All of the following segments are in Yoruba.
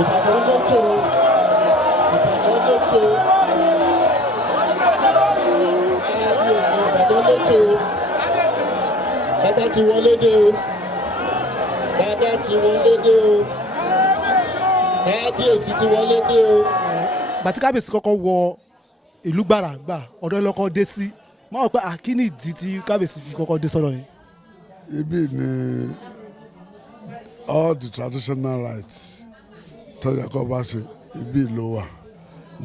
Ìbàdàn lóto bàbá ti wọlé dé o kábíyèsí ti wọlé dé o. bàtí kábíyèsí kọ́kọ́ wọ ìlú gbàràgbà ọ̀dọ́ lọ́kọ́ dé sí máa wọ pé àkíní ìdí tí kábíyèsí fi kọ́kọ́ dé sọ́dọ̀ yìí. ibi ni all the traditional rites tó yẹ kó bá ṣe ibi ló wà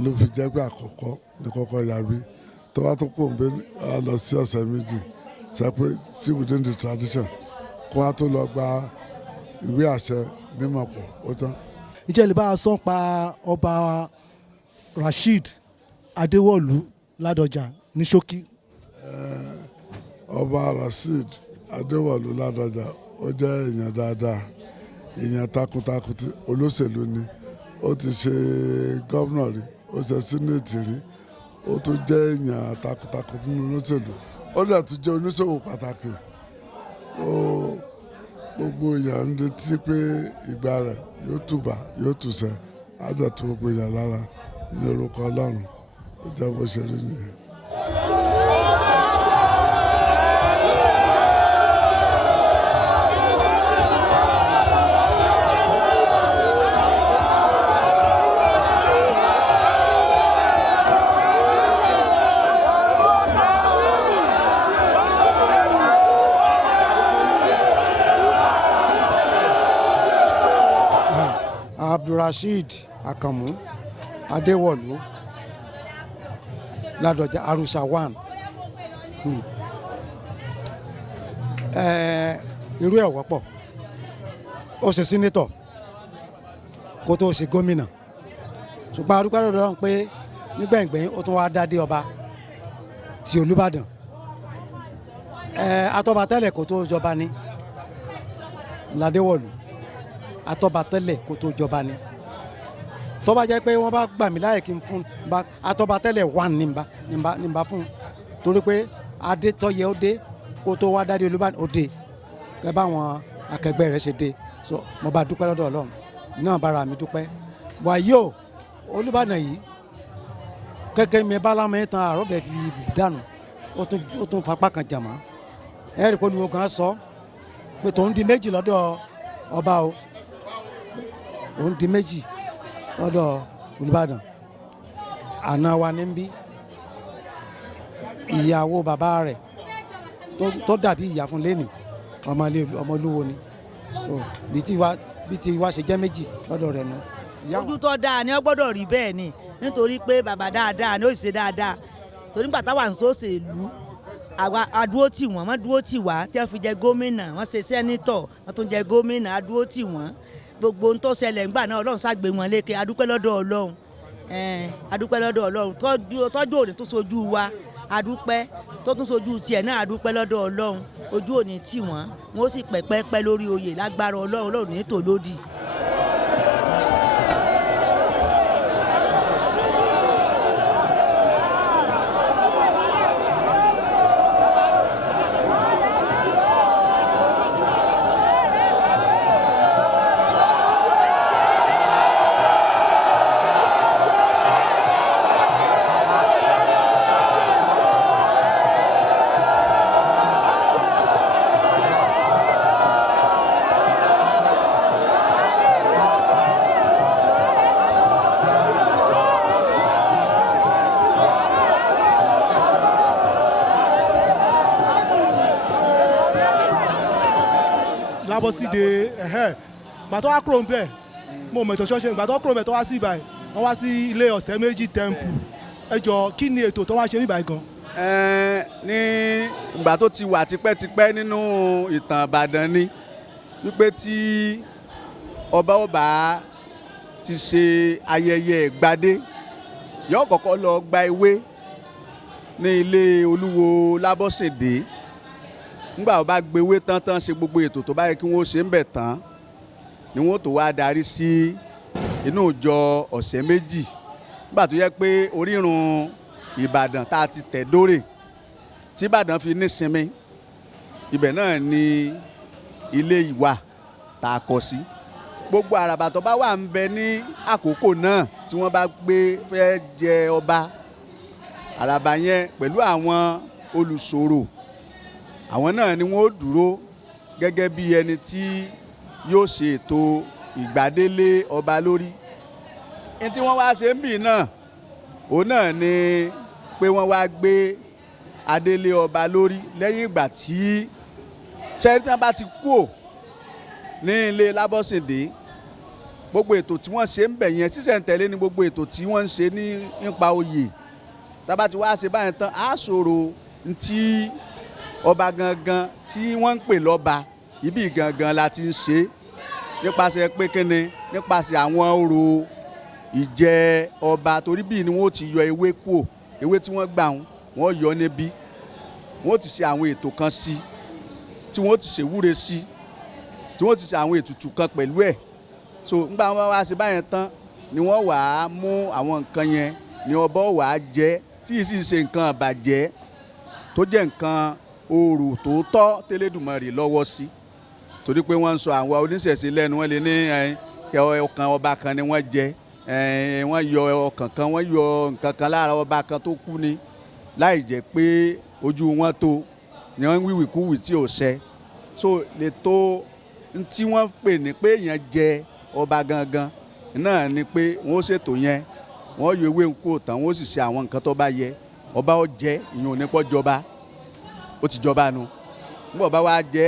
ló fi jẹ́ pé àkọ́kọ́ ní kọ́kọ́ yabí tó bá tó kò ń bẹ lọ sí ọ̀sẹ̀ méjì ṣe pé sí within the tradition kó wá tó lọ gba ìwé àṣẹ nímọ̀pọ̀ ó tán. ìjẹ́ lè bá a sọ́n pa ọba Rasheed Adéwọ̀lú Ládọjà ní ṣókí. ọba Rasheed Adéwọ̀lú Ládọjà ó jẹ́ èèyàn dáadáa èèyàn takuntakun tí olóṣèlú ni ó ti ṣe gọ́vnà rí ó ṣe sínẹ́ẹ̀tì rí ó tún jẹ́ èèyàn takuntakun nínú olóṣèlú ó lè tún jẹ́ oníṣòwò pàtàkì gbogbo èèyàn ń retí pé ìgbà rẹ̀ yóò tùbà yóò tùṣẹ á dẹ̀ tó gbogbo èèyàn lára ní orúkọ Ọlọ́run ó jẹ́ bó ṣe rí nìyẹn. Abdulrasheed Akamu Adéwọ̀lú Ládọjà Arusha 1 irú ẹ̀ wọ́pọ̀ ó ṣe sínétọ̀ kó tó ṣe gómìnà ṣùgbọ́n arúgbó lọ́dọ̀ pé nígbẹ̀ngbẹ̀yìn ó tún wá dádé ọba ti Olúbàdàn atọ́ba tẹ́lẹ̀ kó tó jọba ní Ládéwọ̀lú atọ́ba tẹ́lẹ̀ kó tó jọba ni tó bá jẹ́ pé wọ́n bá gbà mí láyè kí n fún atọ́ba tẹ́lẹ̀ 1 ní bá fún torí pé adé tọ́yẹ ó dé kó tó wá dádé Olúbàdàn ó dé kẹ́ báwọn akẹgbẹ́ rẹ̀ ṣe dé so mo bá dúpẹ́ lọ́dọ̀ Ọlọ́run náà bára mi dúpẹ́ wàyí o Olúbàdàn yìí kẹ́kẹ́ mi bálámẹ́ tán àrọ́bẹ̀ fi dànù ó tún fapá kan jàmọ́ ẹ̀rì kó ni o kan sọ pé tòun di méjì lọ́dọ̀ ọba o òun di méjì lọ́dọ̀ Olúbàdàn àna wa ní bí ìyàwó bàbá rẹ̀ tó dàbí ìyá fún lẹ́nì ọmọlúwo ni so bí ti wá ṣe jẹ́ méjì lọ́dọ̀ rẹ̀ nu. ojú tó dáa ni ó gbọ́dọ̀ rí bẹ́ẹ̀ ni nítorí pé bàbá dáadáa ni ó sì ṣe dáadáa torí nígbà táwa ń sòṣèlú adúró tì wọ́n dúró tì wá tí wọ́n fi jẹ gómìnà wọ́n ṣe sẹ́nítọ̀ wọ́n tún jẹ gómìnà adúró tì wọ́n gbogbo ohun tó ṣẹlẹ̀ ńgbà náà Ọlọ́run ṣàgbé wọn lékè adúpẹ́ lọ́dọ̀ Ọlọ́run adúpẹ́ lọ́dọ̀ Ọlọ́run tọ́jú òní tó sojú wa adúpẹ́ tó tún sojú tiẹ̀ náà adúpẹ́ lọ́dọ̀ Ọlọ́run ojú òní tì wọ́n ó sì pẹ́pẹ́pẹ́ lórí oyè lágbára Ọlọ́run ní tòlódì. Lábọ́sídé gbàtọ́ wá kúrò ń bẹ̀ mo mọ̀ ètò ṣọ́ọ̀ṣẹ́ gbàtọ́ kúrò ń bẹ̀ tó wá sí ibàyí wọ́n wá sí ilé ọ̀sẹ̀ méjì temple ẹ jọ kí ni ètò tó wá ṣe níbàyí gan. ní ìgbà tó ti wà tipẹ́tipẹ́ nínú ìtàn Ìbàdàn ni wípé tí ọba ti ṣe ayẹyẹ ìgbadé yóò kọ́kọ́ lọ gba ewé ní ilé Olúwo Lábọ́sẹ̀dé nígbà wọ́n bá gbewé tán ṣe gbogbo ètò tó bá yẹ kí wọ́n ṣe ń bẹ̀ tán ni wọ́n tó wá darí sí inú ìjọ ọ̀sẹ̀ méjì nígbà tó yẹ pé orírun Ìbàdàn tá a ti tẹ̀ dórè tí Ìbàdàn fi nísinmi ibẹ̀ náà ni ilé ìwà tá a kọ́ sí gbogbo àràbà tó bá wà ń bẹ ní àkókò náà tí wọ́n bá gbé fẹ́ jẹ ọba àràbà yẹn pẹ̀lú àwọn olùṣòro àwọn náà ni wọ́n ó dúró gẹ́gẹ́ bí ẹni tí yóò ṣe ètò ìgbàdélé ọba lórí ní tí wọ́n wá ṣe ń bì náà òun náà ni pé wọ́n wá gbé adélé ọba lórí lẹ́yìn ìgbà tí sẹ́ńtítàn bá ti kú ò ní ilé Lábọ́sìndé gbogbo ètò tí wọ́n ṣe ń bẹ̀ yẹn sísẹ̀ntẹ̀lé ni gbogbo ètò tí wọ́n ń ṣe nípa oyè tábà ti wá ṣe báyìí tán á sọ̀rọ̀ ntí ọba gangan tí wọ́n ń pè lọ́ba ibi gangan la ti ń ṣe nípasẹ̀ pé kíni nípasẹ̀ àwọn orò ìjẹ ọba torí bíi ni wọ́n ti yọ ewé kúò ewé tí wọ́n gbà wọ́n yọ níbí wọ́n ti ṣe àwọn ètò kan sí tí wọ́n ti ṣèwúre sí tí wọ́n ti ṣe àwọn ètùtù kan pẹ̀lú ẹ̀ so nígbà wọn wá ṣe báyẹn tán ni wọ́n wà á mú àwọn nǹkan yẹn ni ọba wà á jẹ tí yìí sì ṣe nǹkan àbàjẹ́ tó jẹ́ nǹkan orò tòótọ́ tẹ́lẹ̀dùmarè lọ́wọ́ sí torí pé wọ́n ń sọ àwọn oníṣẹ̀ṣe lẹ́nu wọ́n lè ní ọkàn ọba kan ni wọ́n jẹ wọ́n yọ ọkàn kan wọ́n yọ nǹkan kan lára ọba kan tó kú ni láì jẹ́ pé ojú wọn tó ni wọ́n ń wíwìkúwì tí ò ṣẹ so lè tó tí wọ́n pè ní pé èèyàn jẹ ọba gangan náà ni pé wọ́n ṣètò yẹn wọ́n yọ ewé ńkú tán wọ́n sì ṣe àwọn nǹkan tó bá yẹ ọba ó jẹ ìyẹn ò ní pọ́ jọba ó ti jọba nu nígbà ọba wa jẹ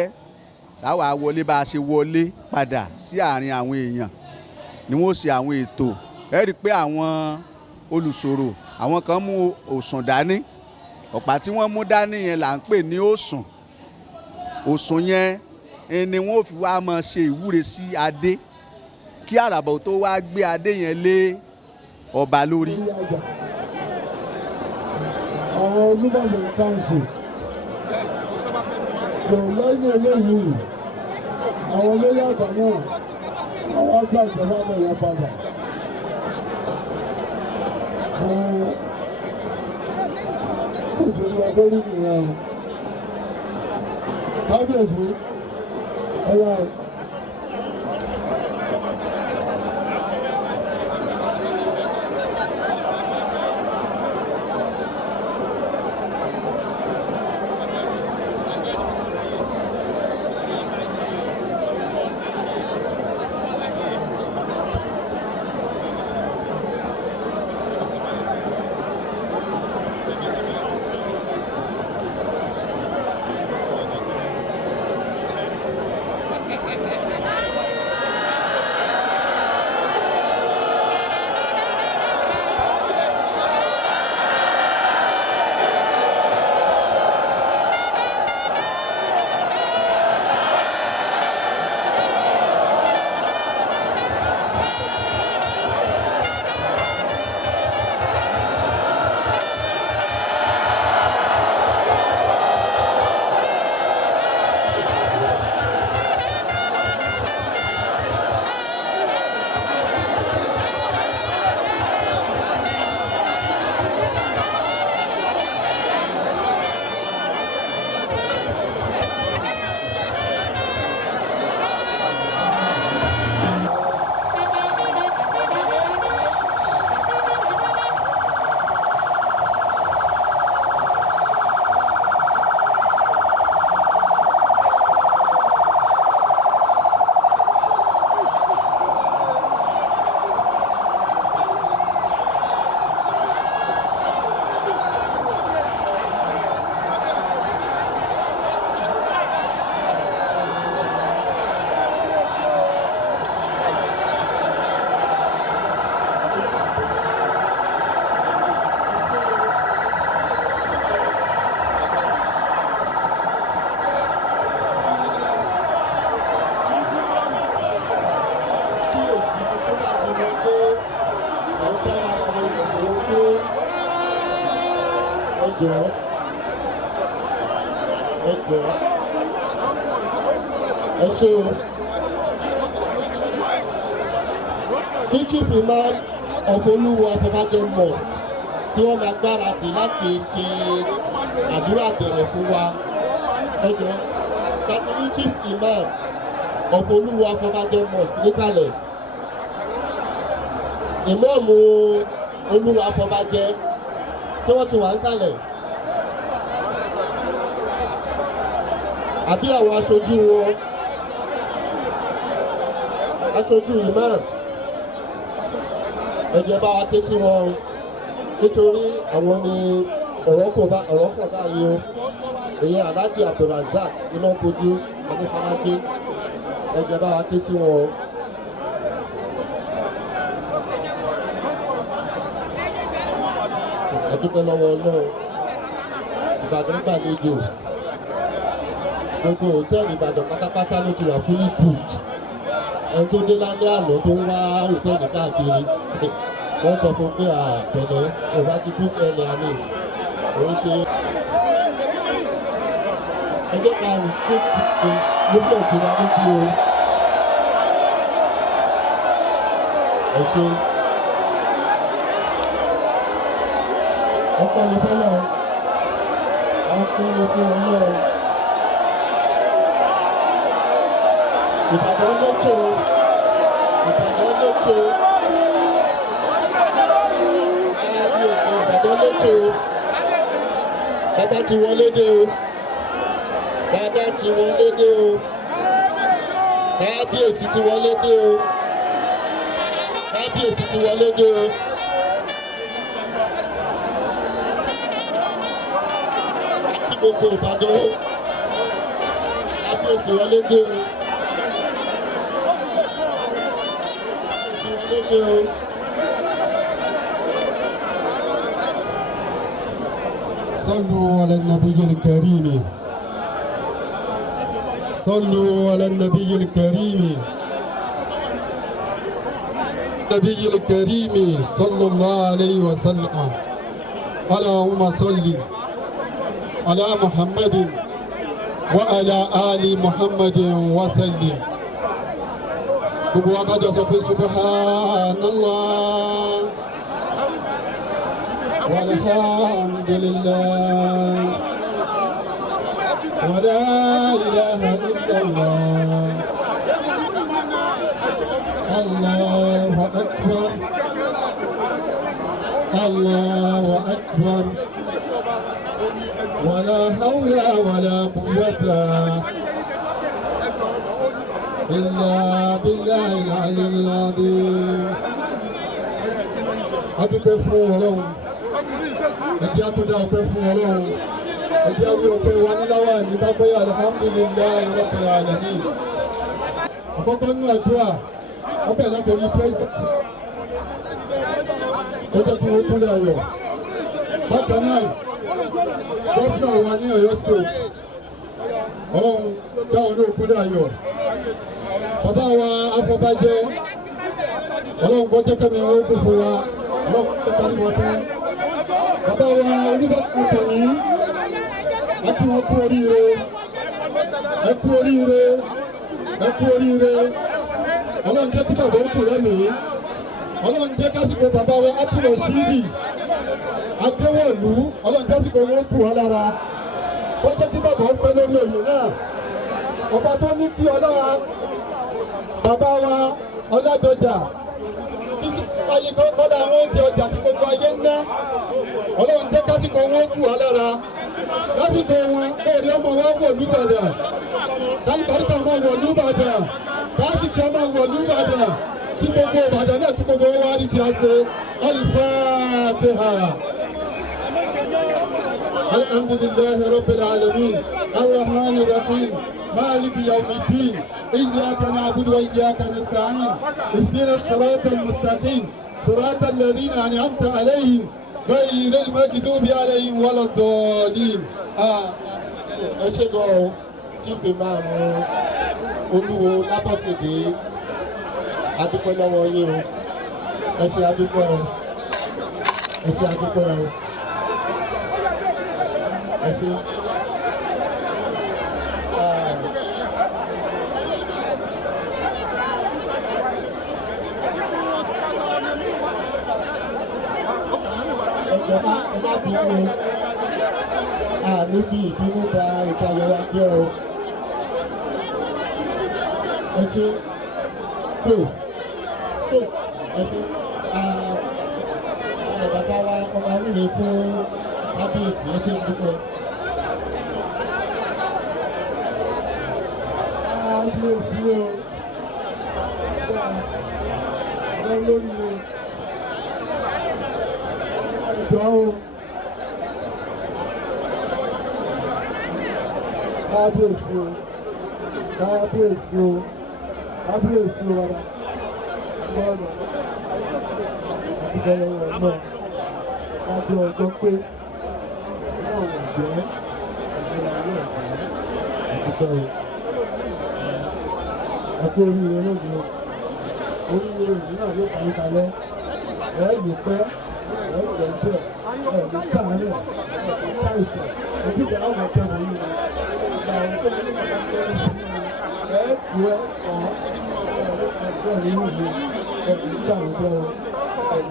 láwa wọlé bá a ṣe wọlé padà sí àárín àwọn èèyàn ni wọ́n ṣe àwọn ètò ẹ rí i pé àwọn olùṣòro àwọn kan mú òsùn dání ọ̀pá tí wọ́n mú dání yẹn là ń pè ní òsùn òsùn yẹn ni wọ́n fi wá máa ṣe ìwúre sí adé kí àràbà tó wá gbé adé yẹn lé ọba lórí. àwọn Olúbàdàn council kò lẹ́yìn eléyìí àwọn olóyè àgbà náà àwọn àgbà ìjọba náà yọ padà fún òṣèlú abẹ́rẹ́ ìrìn kábíyèsí ẹ̀yà. jọ̀ọ́ ẹ jọ̀ọ́ ẹ ṣé o. Kí chief imam of Olúwo Afọbajẹ mosque kí wọ́n máa gbáradì láti ṣe àdúrà bẹ̀rẹ̀ fún wa ẹ jọ̀ọ́. ṣàtìrí chief imam of Olúwo Afọbajẹ mosque níkàlẹ̀ ìmáàmù Olúwo Afọbajẹ tí wọ́n ti wà níkàlẹ̀ àbí àwọn aṣojú wọn aṣojú imam ẹ jẹ́ bá wa ké sí wọn nítorí àwọn ni ọ̀rọ̀ kò báyìí o èyí Alhaji Abdulrasaq iná kojú Adéfáláké ẹ jẹ́ bá wa ké sí wọn o. adúpẹ́ lọ́wọ́ náà Ìbàdàn gbàlejò gbogbo hòtẹ́ẹ̀lì Ìbàdàn pátápátá ló ti wà fully booked ẹni tó dé lálẹ́ àná tó ń wá hòtẹ́ẹ̀lì káàkiri wọ́n sọ fún pé àpẹẹrẹ òun ti book ẹ̀lẹ́ àmì òun ṣe. ẹ jẹ́ ká restrict movement wa níbí o. ẹ ṣe ọpẹ́ ní fọlọ ọpẹ́ ní fún Ọlọ́run. Ìbàdàn létò Ìbàdàn létò kábíyèsí Ìbàdàn létò bàbá ti wọlé dé o bàbá ti wọlé dé o kábíyèsí ti wọlé dé o kábíyèsí ti wọlé dé o. Kí gbogbo Ìbàdàn kábíyèsí wọlé dé o. صلوا على النبي الكريم صلوا على النبي الكريم النبي الكريم صلى الله عليه وسلم اللهم صل على محمد وعلى آل محمد وسلم gbogbo wa kájọ sọ pé subhanallah walhamdulillah wala ilaha illallah allahu akbar allahu akbar wala hawla wala quwwata إلا بالله العلي العظيم. adúpẹ́ fún Ọlọ́run ẹjẹ́ àtúndà ọpẹ́ fún Ọlọ́run ẹjẹ́ àwí ọpẹ́ wa níláwà ní kápẹ́ alhamdulillahi rabbil alamin. àkọ́kọ́ nínú àdúrà ọpẹ́ látọ̀rí president ó jẹ́ fún okúnlẹ̀ Ọ̀yọ́ bákan náà gọ́fúnà wa ní Ọ̀yọ́ state Ọlọ́run dáwọn ní okúnlẹ̀ Ọ̀yọ́. Bàbá wa Afọbajẹ Ọlọ́run kó jẹ́ kẹ́mi ó dùn fún wa Ọlọ́run kó kárí wọn pẹ́. Bàbá wa Olúbàdàn tòní ẹ kí wọn kú oríire ẹ kú oríire ẹ kú oríire Ọlọ́run jẹ́ kí bàbá ó kù lẹ́nìí Ọlọ́run jẹ́ kásìkò bàbá wa Ápùlọ̀ Ṣídì Adéwọ̀lú Ọlọ́run jẹ́ kásìkò wọn ó tù wọ́n lára ó jẹ́ kí bàbá ó pẹ́ lórí oyè náà. Ọba tó ní kí ọlọ́wà bàbá wa Ọládọjà ayé tó kọ́lá àwọn oúnjẹ ọjà tí gbogbo ayé ń ná Ọlọ́run jẹ́ kásìkò wọn tù wá lára lásìkò wọn lóòrè ọmọ wọn wọ̀ lùbàdàn kálíbàríkà wọn wọ̀ lùbàdàn kásìkò ọmọ wọ̀ lùbàdàn tí gbogbo Ìbàdàn náà tí gbogbo wọn wá rí ti a ṣe Al-Fatiha. Alhamdulillahi Rabbil alamin Ar-Rahmanir Rahim مالك يوم الدين إياك نعبد وإياك نستعين اهدنا الصراط المستقيم صراط الذين أنعمت عليهم غير المغضوب عليهم ولا الضالين. ẹ ṣé gan-an chief imam Olúwo Lábọ́sẹ̀dé adúpẹ́ lọ́wọ́ yín o ẹ ṣé adúpẹ́ o ẹ ṣé adúpẹ́ o ẹ ṣé. Ọba bínú níbi ìbínú ba ìtayọ̀wá jẹ́ o ẹ ṣe tó ẹ ṣe bàbá wa ọmọ awúre fún kábíyèsí ẹ ṣe àdúgbò. kábíyèsí o ọ̀rọ̀ lórí o ẹ̀jọ̀ o kábíyèsí o kábíyèsí o kábíyèsí o bàbá bọ́ọ̀lù àdúgbò lọ́wọ́ náà kábí ọjọ́ pé náà wà jẹ́ ìgbéra yóò fà á àdúgbò o àti oríire lóde oríire ìlú náà ló parí kalẹ̀ lù pẹ́ lù jẹ́ ní sàárẹ̀ ní sáìsì òkìkẹ́ àwọn ọ̀tẹ̀ wọ̀nyí ni ìgbà àwọn tó ní ìgbà tó ń ṣe lù ẹ́ ọ̀hún nínú ìlú nígbà àwùjọ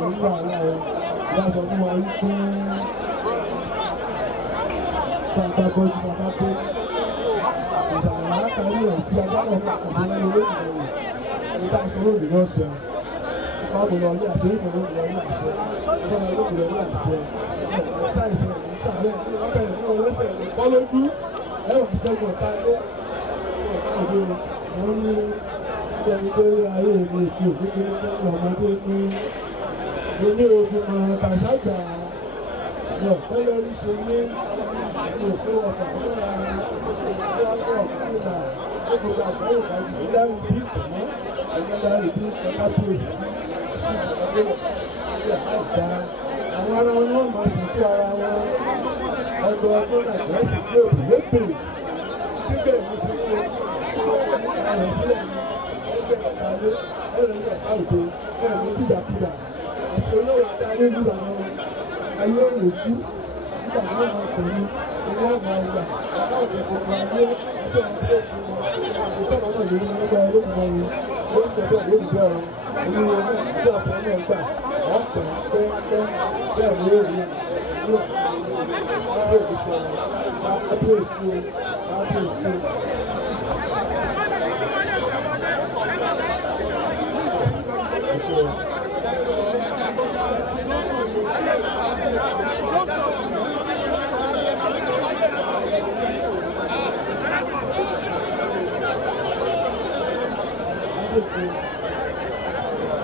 nígbà aláwọ̀ ìyáàsọ fún wa wípé bàbá bọ́jú bàbá pé ìsàlẹ̀ látàrí ẹ̀ sí agbára ọ̀sán àṣeyọrí olóògùn nígbà sọ́wọ́ òdìbò ṣe báwo lọ ní àṣẹ ìmọ̀ lóògùn ní àṣẹ ìjọba olóògùn ní àṣẹ sáìsì ẹ̀ ní sàárẹ̀ ọ̀bẹ̀ ìlú ọlẹ́sẹ̀ ìfọ́ lójú ẹ̀wọ̀n ṣẹ́gun ọ̀tá ilé ọ̀tá ìlú wọn ní ẹni tó rí ayé mi kí òkúkúrú fún ọmọdé ní ilé ogun ọ̀rọ̀ kàṣágbà ní ọ̀pẹ́lẹ́ rí ṣe ní òfin ọ̀pọ̀ ọ̀pẹ́lẹ́ ara ìgbéyàwó ọ̀pẹ́lẹ́ gbogbo àgbáyé ìdájú ìdárí bí ìtàn ìdárí bí kábíyèsí sí ìjọba àìsà àwọn ará wọn náà máa sì kí ara wọn ọdún ọdún náà sì gbé òbí lépè síbẹ̀ ní ti kó àwọn sílẹ̀ ní ẹgbẹ́ ẹ̀rọ ní ọ̀tá òde ẹ̀rọ ní dìgbàkúgbà àsìkò náà wà dá nínú àwọn ayé òkú nígbà náà wọn kò ní owó ọ̀gá ọgbà ọ̀gá òde gbogbo ayé àti àwọn ọmọdé òkú wọn ìtọ́wọ́ náà lórí ọgbà olóògùn ọ̀run oríṣi ọjọ́ olóògùn ọ̀run olúwo náà ìjọ ọ̀pọ̀ náà gbà ọ̀pọ̀ pẹ́ẹ́pẹ́ bẹ́ẹ̀ ni ó rí nínú ọ̀pọ̀ òṣìṣẹ́ kábíyèsí kábíyèsí.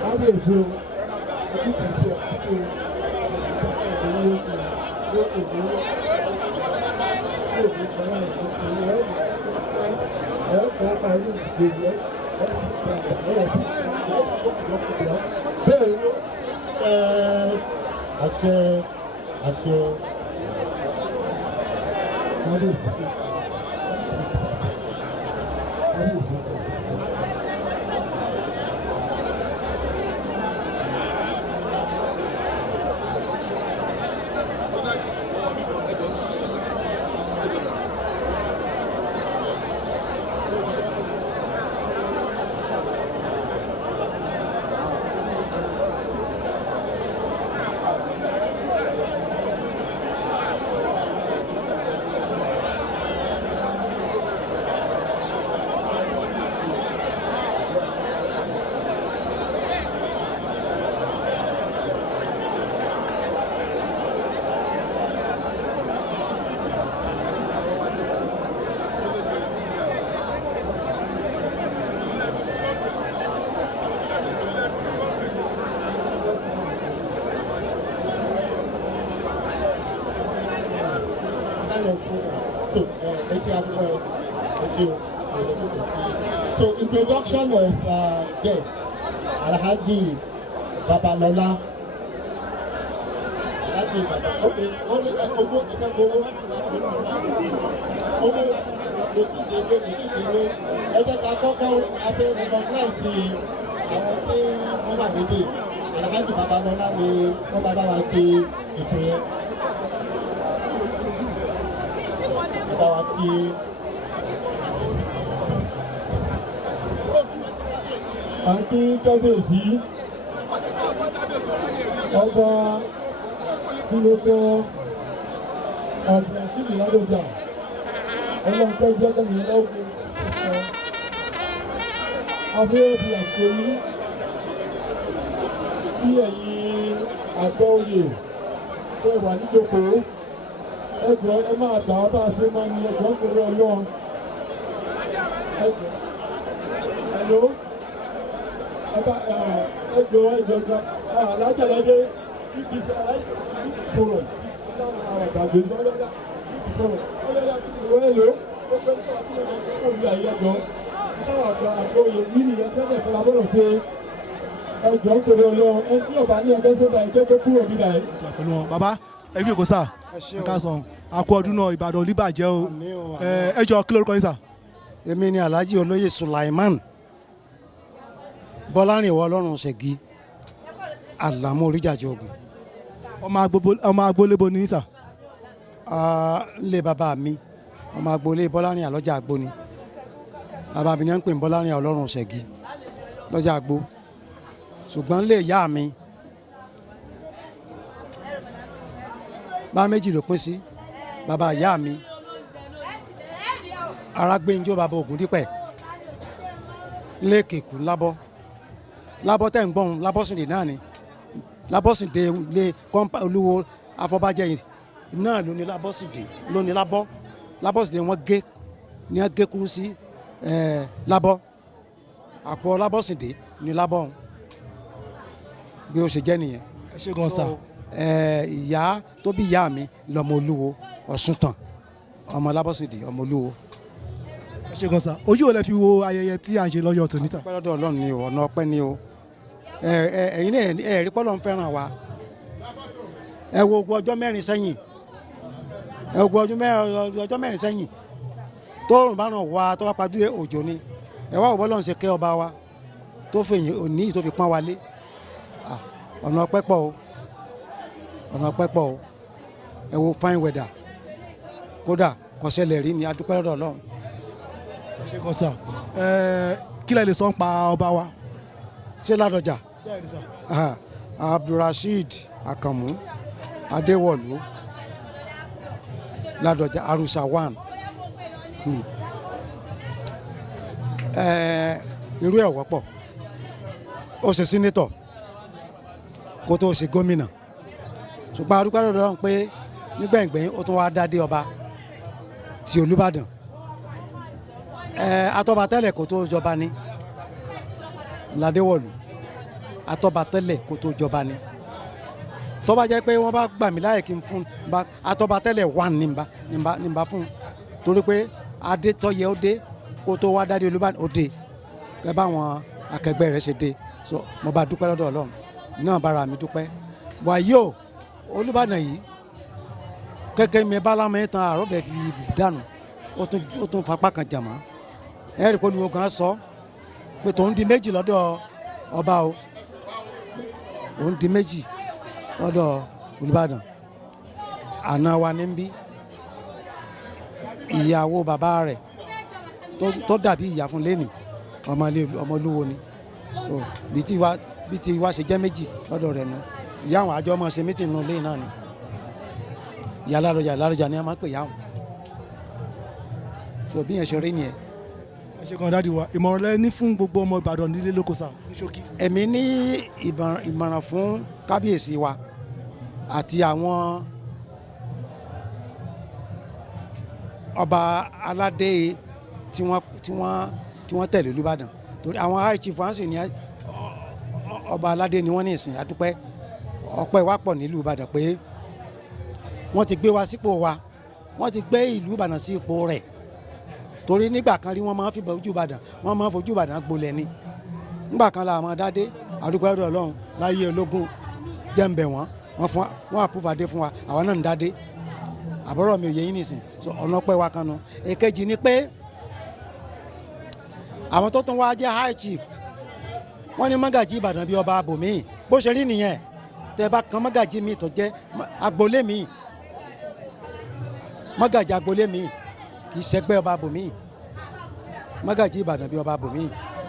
Kábíyèsí o, ojú kìí àti ìdílé àṣẹ àṣẹ kábíyèsí kábíyèsí. So introduction of guest Alhaji Babalola. Alhaji Baba. Okay, only Ogo Ogo mo ti délé ẹ jẹ́ ká kọ́kọ́ abẹ́ recognize àwọn tí wọ́n wà níbí Alhaji Babalola ni wọ́n máa bá wa ṣe ètò yẹn. Bá wa kí àti kábíyèsí ọba sílẹ̀kọ́ abdulrasheed ládọjà ọlọ́nkọ́ jẹ́ kẹ́mi lọ́wọ́ afẹ́rẹ́ fi àsìkò yìí sí ẹ̀yin àgbọ̀ oyè tó wà níjókòó ẹjọ́ ẹ máa gbà wá bá a ṣe máa ní ẹjọ́ nítorí ọlọ́run ẹjọ́ ẹjọ́ alájàládé ibi ìfòrò àgbàgbé sọ́lọ́dá ìfòrò ọlọ́dá ìwé èlò ó pẹ́ sí àti òbí àyẹ̀jọ́ táwọn àgbọ̀ oyè yìí nìyẹn tẹ́lẹ̀ fún abọ́rọ̀ ṣe ẹjọ́ nítorí ọlọ́run ẹni tí ọba ní ẹgbẹ́ sọ́dà ẹjọ́ tó kúrò nígbà yìí. pẹ̀lú wọn bàbá ẹbí èkó sà ẹ ká sàn àkó ọdún náà Ìbàdàn oníbàjẹ́ o ẹ jọ kí lórúkọ yín sà. èmi ni Alhaji Olóyè Sulaiman Bọ́lárìnwá Ọlọ́run Ṣẹ̀gí Àlàmú Oríjàjọ Ògùn. ọmọ agbolébo ní sà. Ilé bàbá mi ọmọ agboolé Bọ́lárìnwá lọ́jà àgbo ni bàbá mi ní à ń pè ní Bọ́lárìnwá Ọlọ́run Ṣẹ̀gí lọ́jà àgbo ṣùgbọ́n ilé ìyá mi bá méjì ló pín sí bàbá ìyá mi Arágbénjó bàbá Ògúndípẹ̀ lẹ́kẹ̀kù lábọ́ tẹ̀ ń gbọ́n lábọ́sìndé náà ni lábọ́sìndé lé kọ́ńpá olúwo afọbajẹ yìí náà ló ní lábọ́sìndé ló ní lábọ́sìndé wọ́n gé kúrú sí lábọ́ àpò lábọ́sìndé ní lábọ́ ọ̀hún bí ó ṣe jẹ́ nìyẹn. ẹ ṣe gan sa. ìyá tó bí ìyá mi lọ́mọ olúwo Ọ̀ṣuntàn ọmọ lábọ́sìndé ọmọ olúwo. ẹ ṣe gan sa ojú ò lè fi wo ayẹyẹ tí à ń ṣe lọ́yọ̀ tòní sà. ọpẹ́ lọ́dọ̀ Ọlọ́run ni o ọ̀nà ọpẹ́ ni o ẹ̀yin náà ẹ̀rí pọ́lọ́ ń fẹ́ràn wa ẹ wo ogun ọjọ́ mẹ́rin sẹ́yìn tóòrùn bá ràn wá tó wá padì òjò ni ẹ wá òbọ́ lọ́run ṣe kẹ́ ọba wa tó fèyìn òní tó fi pọ́n wa lé ọ̀nà ọpẹ́ pọ̀ o ẹ wo fine weather kódà kò ṣẹlẹ̀ rí ni adúpẹ́ lọ́dọ̀ Ọlọ́run. ẹ ṣe gan sa kí lẹ lè sọ ń pa ọba wa. ṣé Ládọjà bẹ́ẹ̀ni sà. Abdulrasheed Akamu Adéwọ̀lú Ládọjà Arusa 1 irú ẹ̀ wọ́pọ̀ ó ṣe sínétọ̀ kó tó ṣe gómìnà ṣùgbọ́n adúpẹ́ lọ́dọ̀ Ọlọ́run pé nígbẹ̀ngbẹ̀yìn ó tún wá dádé ọba ti Olúbàdàn atọ́ba tẹ́lẹ̀ kó tó jọba ní Ládéwọ̀lú atọ́ba tẹ́lẹ̀ kó tó jọba ní tó bá jẹ́ pé wọ́n bá gbà mí láyè kí n fún atọ́ba tẹ́lẹ̀ 1 ní bá fún torí pé adé tọ́yẹ ó dé kó tó wá dádé Olúbàdàn ó dé kẹ́ báwọn akẹgbẹ́ rẹ̀ ṣe dé so mo bá dúpẹ́ lọ́dọ̀ Ọlọ́run náà bára mi dúpẹ́ wàyí o Olúbàdàn yìí kẹ́kẹ́ mi bálámẹ́ tán àrọ́bẹ̀ fi dànù ó tún fapá kan jàmọ́ ẹ̀rí kó olùwò kan sọ pé tòun di méjì lọ́dọ̀ ọba o òun di méjì lọ́dọ̀ Olúbàdàn àna wa ní bí ìyàwó bàbá rẹ̀ tó dàbí ìyá fún lẹ́nì ọmọ Olúwo ni so bí ti wá ṣe jẹ́ méjì lọ́dọ̀ rẹ̀ nu ìyá àwọn àjọ ọmọ ṣe mítì nù lẹ́yìn náà ni ìyá Ládọjà ni a máa ń pè yá wọn so bí yẹn ṣe rí nìyẹn. ẹ ṣe gan dáàdi wa ìmọ̀ràn lẹ ní fún gbogbo ọmọ Ìbàdàn nílé lóko sà ní ṣókí. èmi ní ìmọ̀ràn fún kábíyèsí wa àti àwọn ọba aládé tí wọ́n tẹ̀lé Olúbàdàn torí àwọn high chief wọ́n sì ní ọba aládé ni wọ́n ní ìsìn àdúpẹ́ ọpẹ́ wa pọ̀ nílùú Ìbàdàn pé wọ́n ti gbé wa sípò wa wọ́n ti gbé ìlú Ìbàdàn sí ipò rẹ̀ torí nígbà kan rí wọ́n máa ń fìbọn ojú Ìbàdàn wọ́n máa ń fojú Ìbàdàn gbolẹ̀ ni nígbà kan la máa dádé àdúpẹ́ lọ́dọ̀ Ọlọ́run láyé ológun jẹ́ǹbẹ̀ wọ́n àpúfàdé fún wa àwọn náà ń dádé àbọ̀rọ̀ mi ò yẹ yín nìsín so ọ̀nà ọpẹ́ wa kan nu èkejì ni pé àwọn tó tún wá jẹ́ high chief wọ́n ní mọ́gàjí Ìbàdàn bíi ọba abòmíì bó ṣe rí nìyẹn tẹ́ bá kan mọ́gàjí mi tó jẹ́ agboolé mi mọ́gàjí agboolé mi kì í ṣẹgbẹ́ ọba abòmíì mọ́gàjí Ìbàdàn bíi ọba abòmíì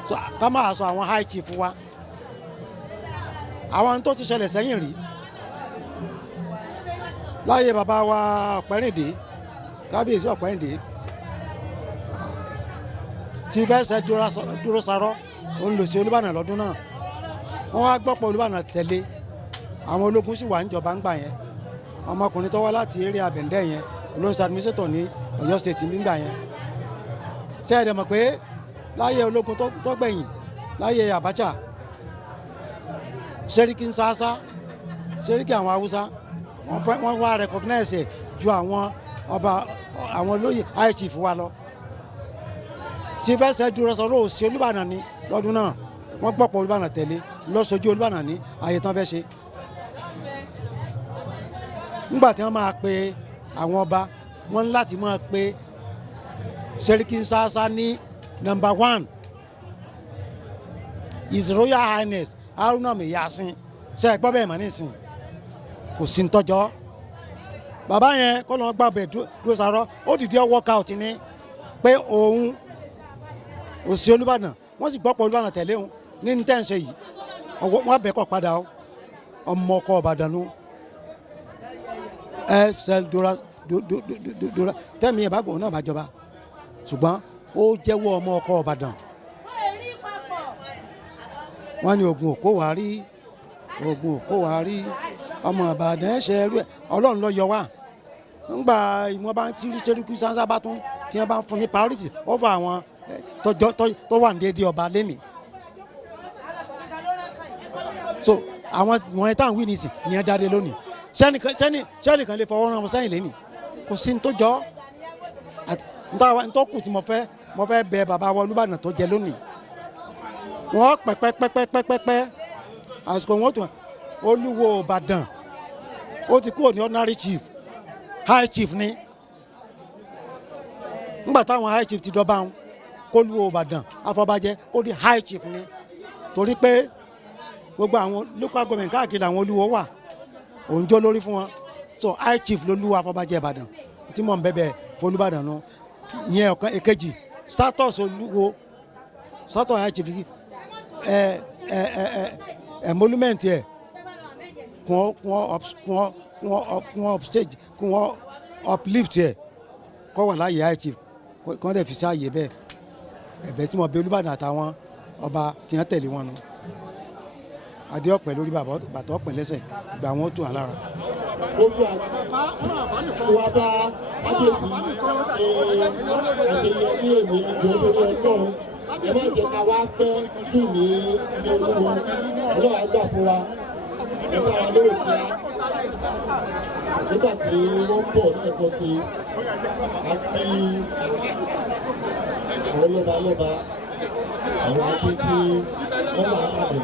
so ká máa sọ àwọn high chief wa àwọn tó ti ṣẹlẹ̀ sẹ́yìn rí láyé bàbá wa Ọ̀pẹ́rìndé kábíyèsí Ọ̀pẹ́rìndé tí fẹsẹ̀ dúró sarọ́ òun lò sí Olúbàdàn lọ́dún náà wọ́n wá gbọ́pọ̀ Olúbàdàn tẹ̀lé àwọn ológun sì wà níjọba ń gbà yẹn ọmọkùnrin tó wá láti eré abẹ̀ndẹ̀ yẹn olóńsè administrator ní Ọ̀yọ́ state nígbà yẹn ṣe é dẹ̀ mọ̀ pé láyé ológun tó gbẹ̀yìn láyé Abacha Sẹ́ríkì Nsásá Sẹ́ríkì àwọn Haúsá wọ́n wá recognize ẹ̀ ju àwọn ọba àwọn olóyè high chief wa lọ chief ẹsẹ̀ dúró sọ̀rọ̀ òsì Olúbàdàn ní lọ́dún náà wọ́n gbọ́pọ̀ Olúbàdàn tẹ̀lé lọ́sọ̀jú Olúbàdàn ní àyè tán fẹ́ ṣe nígbà tí wọ́n máa pe àwọn ọba wọ́n láti máa pe Sẹ́ríkì Nsásá ní number 1 His Royal Highness Haruna Miyasin ṣe é gbọ́ bẹ́ẹ̀ mọ́ nísìn kò sí ntọ́jọ́ bàbá yẹn kọ́ lọ́n gbàgbẹ́ dúró sàrọ́ ó dìde workout ní pé òun òsì Olúbàdàn wọ́n sì gbọ́pọ̀ Olúbàdàn tẹ̀lé òun ní ní tẹ́ǹsẹ̀ yìí wọ́n bẹ̀ kọ́ padà ọmọ ọkọ̀ Ìbàdàn nù ẹsẹ̀ dora tẹ́mi ẹ̀ bá gbọ́ náà bá jọba ṣùgbọ́n ó jẹ́wọ́ ọmọ ọkọ̀ Ìbàdàn wọ́n ní ogun òkó wá rí ọmọ Ìbàdàn ẹ̀ṣẹ̀ ẹrú ẹ̀ Ọlọ́run ló yọ wá ńgbà ìwọ̀n bá ń tí Sẹ́ríkì Nsásá bá tún tí wọ́n bá ń fún ní priority over àwọn tó wà ní déédéé ọba lẹ́nìí so àwọn wọ̀nyẹn táwọn wí nìsín ní ẹ dáadé lónìí sẹ́nìkan lè fọwọ́ rán wọn sẹ́yìn lẹ́nìí kò sí ní tó jọ ntọ́kù tí mo fẹ́ bẹ bàbá wa Olúbàdàn tó jẹ lónìí wọ́n pẹ́pẹ́pẹ́pẹ́pẹ́ àsìkò wọn tún Olúwo Ìbàdàn ó ti kúrò ní ordinary chief high chief ní nígbà táwọn high chief ti dọ́ba wọn kólúwo Ìbàdàn afọbajẹ ó di high chief ní torí pé gbogbo àwọn local government káàkiri àwọn olúwo wà òun jó lórí fún wọn so high chief lolúwo afọbajẹ Ìbàdàn tí mò ń bẹ̀bẹ̀ f'Olúbàdàn nù ìyẹn ọ̀kan èkejì status olúwo status high chief monument yẹ kún upstage kún uplift yẹ kọ́ wà láàyè high chief kọ́ dẹ̀ fi sí àyè bẹ́ẹ̀ ẹ̀bẹ̀ tí mo bẹ̀ Olúbàdàn àtàwọn ọba tí wọ́n tẹ̀lé wọn nù adé ọ̀pẹ lórí bàtà ọ̀pẹ lẹ́sẹ̀ ìgbà wọn ó tún àlára. gbogbo àwa bá kábíyèsí àṣeyẹ ní èmi ìjọ torí Ọlọ́run ẹ má jẹ́ ká wá pẹ́ jù ní ilé Olúwo Ọlọ́run á gbà fún wa ẹ bá wa lóò fún wa nígbà tí wọ́n ń bọ̀ lẹ́ẹ̀kan sí a fi àwọn lọ́balọ́ba àwọn akéèké wọ́n wà láàbẹ̀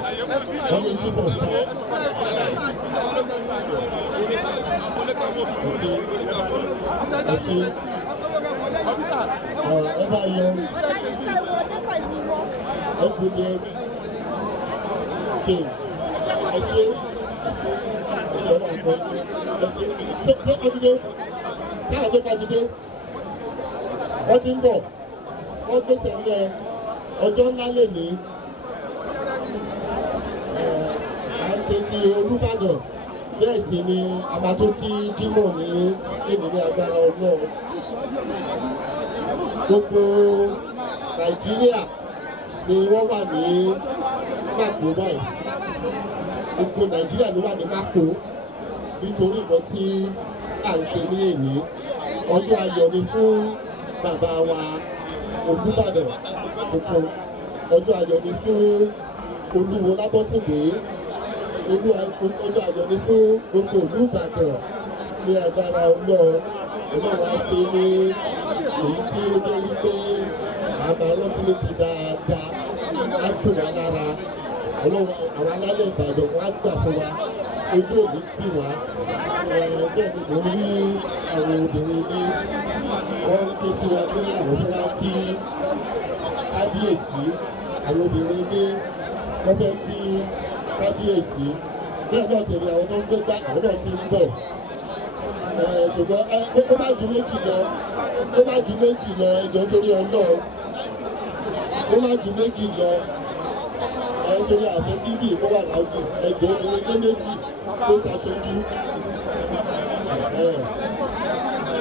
wọ́n ní chief of staff ẹ̀ṣẹ̀ ẹ bá yọ ẹgbẹ̀lẹ̀ king ẹ̀ṣẹ̀ ìjọba àgbọ̀ ẹ̀ṣẹ̀ ṣé ọtí káàdé kájídé wọ́n ti ń bọ̀ wọ́n gbèsè ńlẹ̀ ọjọ́ ńlá lè ní à ń ṣe ti Olúbàdàn bẹ́ẹ̀ sì ni a máa tún kí Jímọ̀ ní ènìyàn agbára Ọlọ́run gbogbo Nàìjíríà ni wọ́n wà ní Màkó báyìí gbogbo Nàìjíríà ló wà ní Màkó nítorí nǹkan tí à ń ṣe ní èní ọjọ́ ayọ̀ ni fún bàbá wa Olúbàdàn tuntun ọjọ́ ayọ̀ ni fún Olúwo Lábọ́sìndé ọjọ́ ayọ̀ ni fún gbogbo Olúbàdàn ní agbára Ọlọ́run á ṣe ní èyí tí ó jẹ́ wípé àmà rántí ní ti dáadáa á tù wá lára Ọlọ́run àwọn alálẹ̀ Ìbàdàn wọn á gbà fún wa ojú òní tì wá bẹ́ẹ̀ ni mò ń rí àwọn obìnrin ní wọ́n ń ké sí wa pé àwọn fẹ́ wá kí kábíyèsí àwọn obìnrin ní wọ́n fẹ́ kí kábíyèsí bẹ́ẹ̀ náà tẹ̀lé àwọn tó ń gbé gbá àwọn náà ti ń bọ̀ ṣùgbọ́n ó má ju méjì lọ ẹjọ́ torí Ọlọ́run ó má ju méjì lọ torí àfẹ́ bíbí kó wà láwùjọ ẹjọ́ obìnrin ní méjì kó ṣàṣojú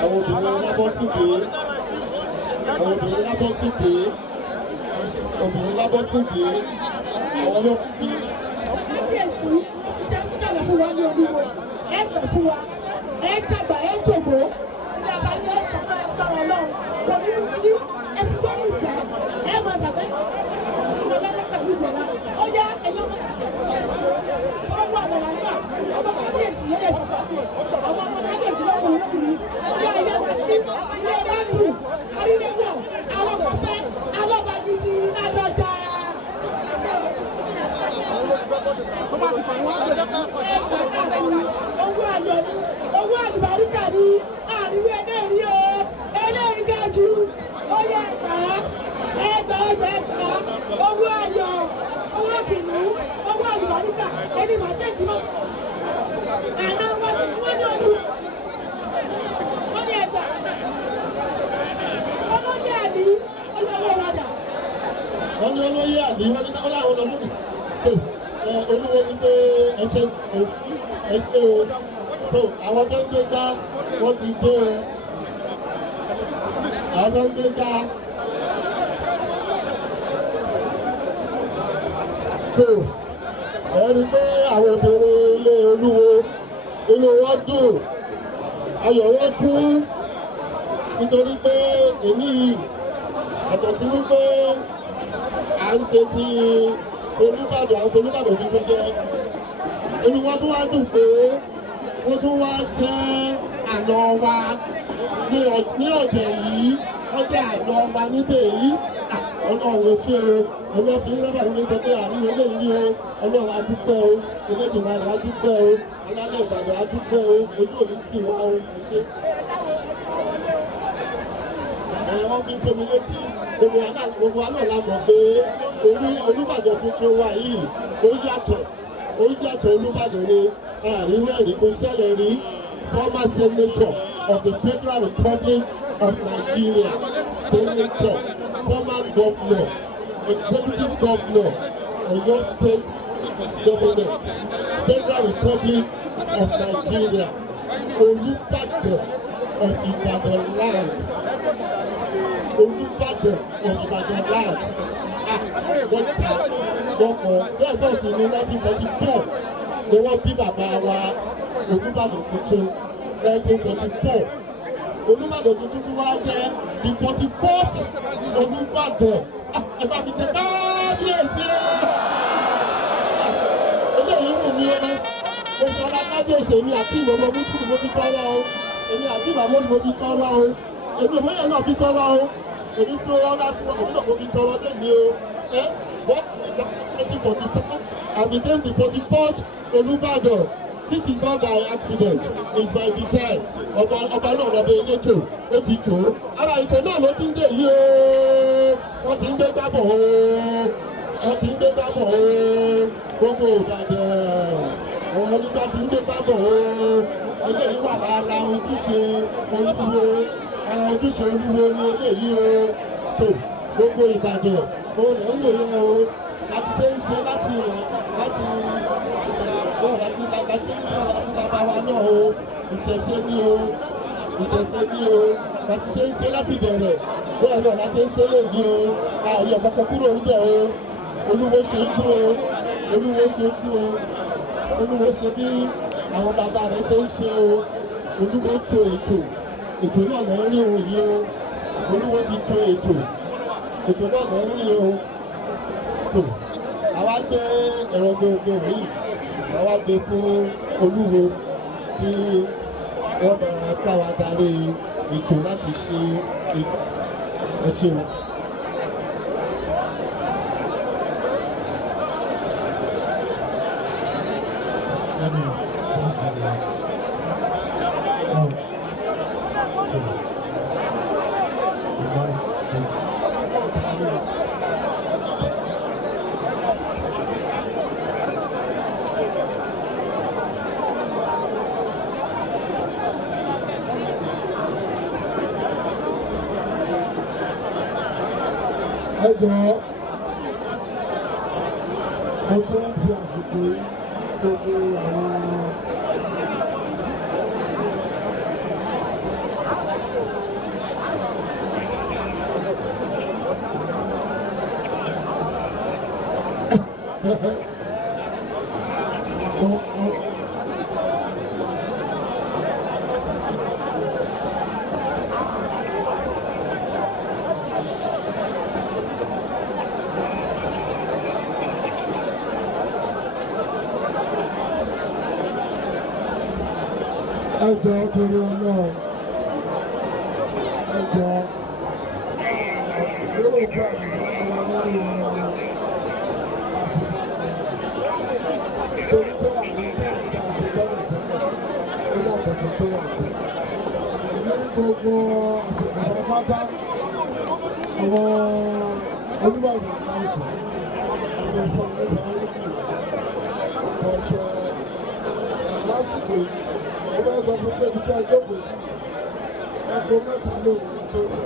àwọn obìnrin Lábọ́sìndé obìnrin Lábọ́sídé àwọn ló kí. kábíyèsí jẹ́ kíkàlẹ̀ fún wa ní olúwo ẹ gbẹ̀ fún wa ẹ dàgbà ẹ dògbò ilé àbáyé ọ̀sán gbọ́dọ̀ lọ́wọ́ kò ní wú yí ẹ ti tó ní ìtẹ́ ẹ máa dàgbà ìrọ̀lẹ́lẹ́ pẹ̀lú ìgbọ̀lá ó yá ẹ̀yọ́ ọmọ ọmọ àlọ́lá ọmọ kábíyèsí yẹ́yẹ́ fọ́fọ́tì ọmọ kábíyèsí lọ́kùnrin lọ́kùnrin ó yá ẹ̀yọ́ ọmọ sí ilé wájú àríwẹ̀wọ̀ alọ́kọ̀fẹ́ alọ́bàgídí ládọjà owó ayọ̀ ni owó àlùbáríkà ni àríwé eléyìí o eléyìí ga jù ó yẹ ẹgbà owó ayọ̀ owó kìnnú owó àlùbáríkà ẹni màá jẹ́jì mọ́ àná wọ́n ní ọdún wọ́n ní ẹgbà olóyè àdí olówó wàdà. wọ́n ní olóyè àdí wọ́n ní káwọn làwọn lọ́dún tó olúwo ní pé ẹsẹ̀ o tó àwọn tó ń gbé gbá wọ́n ti dé o àwọn tó ń gbé gbá tó ẹni pé àwọn obìnrin ilé olúwo inú wọn dùn ayọ̀ wọn kú nítorí pé èmi yàtọ̀ sí wípé à ń ṣe ti Olúbàdàn àwọn Olúbàdàn tuntun jẹ inú wọn tún wá dùn pé wọ́n tún wá jẹ́ àná wa ní ọ̀dẹ̀ yìí ọjọ́ àná wa níbẹ̀ yìí Ọlọ́run ṣe o ọlọ́fin rọ́bà ló ń sọ pé àárín eléyìí o Ọlọ́run adúpẹ́ o Olódùmarè adúpẹ́ o alálẹ̀ Ìbàdàn adúpẹ́ o ojú òní tì wọ́n o ṣe. Wọ́n fi tómi létí gbogbo wa náà la mọ̀ pé Olúbàdàn tuntun wa yìí ó yàtọ̀ Olúbàdàn ni àríwú ẹ̀rí kò ṣẹlẹ̀ rí former senator of the Federal Republic of Nigeria senator former governor executive governor Oyo State government Federal Republic of Nigeria Olúbàdàn of Ibadan land Olúbàdàn of Ibadan land wọ́n ta lọ́kọ̀ bẹ́ẹ̀ bẹ́ẹ̀ sì ní 1944 ni wọ́n bí bàbá wa Olúbàdàn tuntun 1944 Olúbàdàn tuntun tí wọ́n á jẹ́ the 44th Olúbàdàn ẹ bá mi ṣe kábíyèsí eléyìí wù mí ẹ mo sọ ọ́nà kábíyèsí èmi àti ìmọ̀mọ́ mùsùlùmí mo fi tọ́lá o èmi àti ìmọ̀mọ́ mo fi tọ́lá o èmi òmìnira náà fi tọ́lá o èmi tó ọlá tó òmìnira mo fi tọ́lá lẹ́mi o what 1944 I became the 44th Olúbàdàn. This is not by accident, it's by design. Ọba náà lọ́bẹ̀ elétò ó ti tó. Ara ètò náà ló ti ń dé yìí ooo. Wọ́n ti ń gbé gbábọ̀ ooo. Gbogbo Ìbàdàn. Àwọn oníjà ti ń gbé gbábọ̀ ooo. Eléyìí wà lára ojúṣe Olúwo. Ara ojúṣe Olúwo ni eléyìí ooo. Tó gbogbo Ìbàdàn. Òun lè ń wòye ooo. Láti ṣe ń ṣe láti bàbá wa náà o ìṣẹ̀ṣe ní o láti ṣe ń ṣe láti bẹ̀rẹ̀ bẹ́ẹ̀ náà láti ń ṣe lè ní o ààyè ọ̀pọ̀pọ̀ kúrò níbẹ̀ o Olúwo ṣojú o Olúwo ṣe bí àwọn bàbá rẹ̀ ṣe ń ṣe o Olúwo to ètò náà lọ rí òun yìí o Olúwo ti to ètò náà lọ rí o tó àwa gbé ẹ̀rọ gbogbo yìí àwa gbé fún Olúwo tí wọ́n máa bá wa darí ètò láti ṣe ẹ ṣeun. Ẹ jọ̀ọ́ mo tún ń fi àsìkò yìí gbogbo àwọn ẹjọ́ torí ọlọ́run ẹjọ́ lérò bá ìgbàlódé lórí torí pé àwọn ẹgbẹ́ ti ká ṣe lọ́rọ̀ tẹ́lẹ̀ ó yàtọ̀ sí tó wà pé ní gbogbo àṣepọ̀ pátá àwọn onímọ̀ràn náà sùn àwọn ìfọ̀n nípa oríṣi ọ̀tẹ̀ lásìkò yìí. Ọba sọ fún pé ibi tí a jókòó sí aago mẹ́ta lóru tó lọ.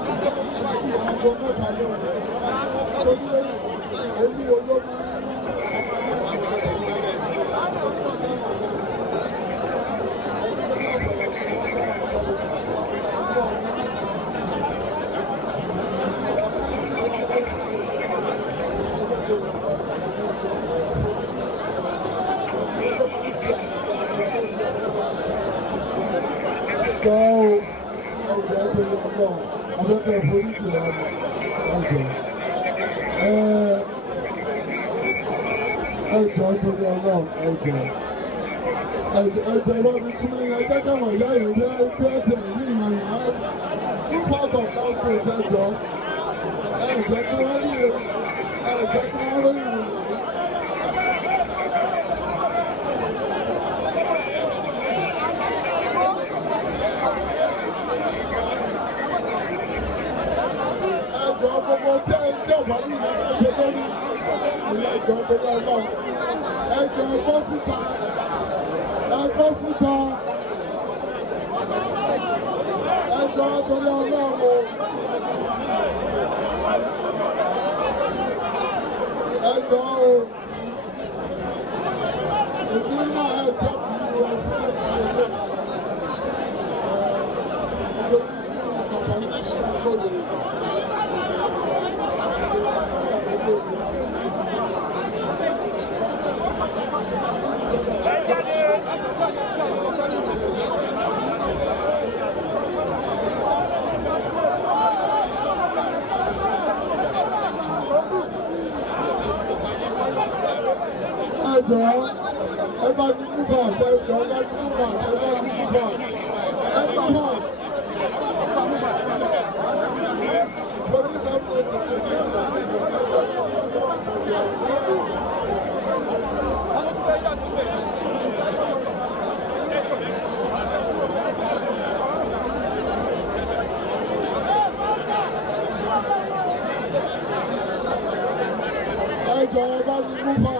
Aago mẹ́ta lóru tó ṣe olúwo ló mú. Ẹjọ́ ẹjọ́ tó lọ náà abẹ́kẹ́ ìforíjì wa ni ẹjọ́ tó lọ náà ẹjọ́ bá mi súnmọ́ yẹn ẹjọ́ káwọn ìyá yìí rí ẹjọ́ ẹ̀jẹ̀ ní ìrìn ní part of that food ẹjọ́ ẹjọ́ kí wọ́n rí ẹjọ́ kí wọ́n rí ìrìn. Gbogbo tí ẹ jẹ́ ọ̀bálù náà máa ṣe lórí ìyá ìjọ tó bá lọ. Ẹjọ́ bọ́ síta. Ẹjọ́ síta. Ẹjọ́ torí ọlọ́run. Ẹjọ́ o. Èmi náà ẹjọ́ tí mo wá fi ṣe kí ọjọ́ náà. Nítorí àkọ́kọ́ ní ìṣòro lè. Ẹjọ́ ẹ bá ní kúfà ẹjọ́ ẹ bá ní kúfà ẹ bá ní kúfà ẹ kúfà. Ẹjọ́ ẹ bá ní kúfà.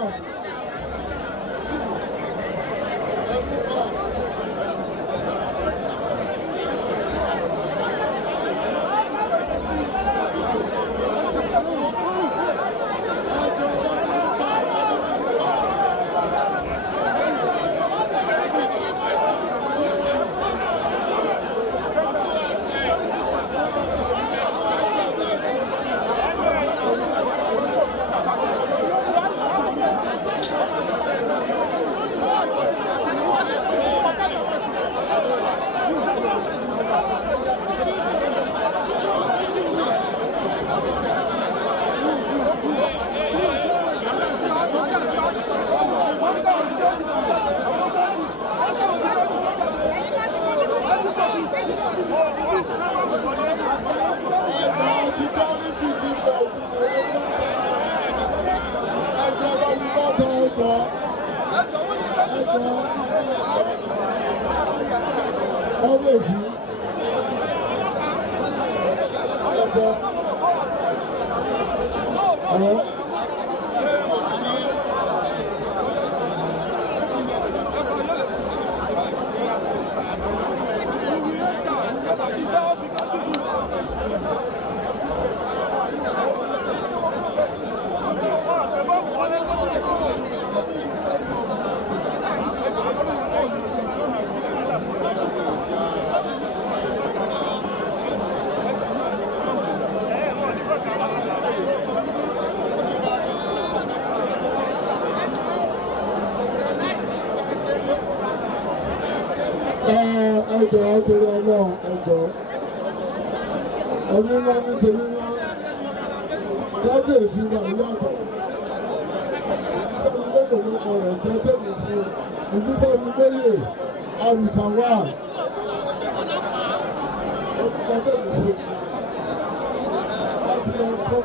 Kábíyèsí ẹ̀jọ̀ ọ̀rọ̀. ẹjọ́ torí ọlọ́run ẹjọ́ onílọ́ ní tèmi ńlá kábíyèsí wà yàtọ̀ ìdúfẹ́mi lóye lóko rẹ̀ jẹ́ tèmi fún ìdúfẹ́mi lóye àrùsàwà orúkọ tèmi fún láti lọ kọ́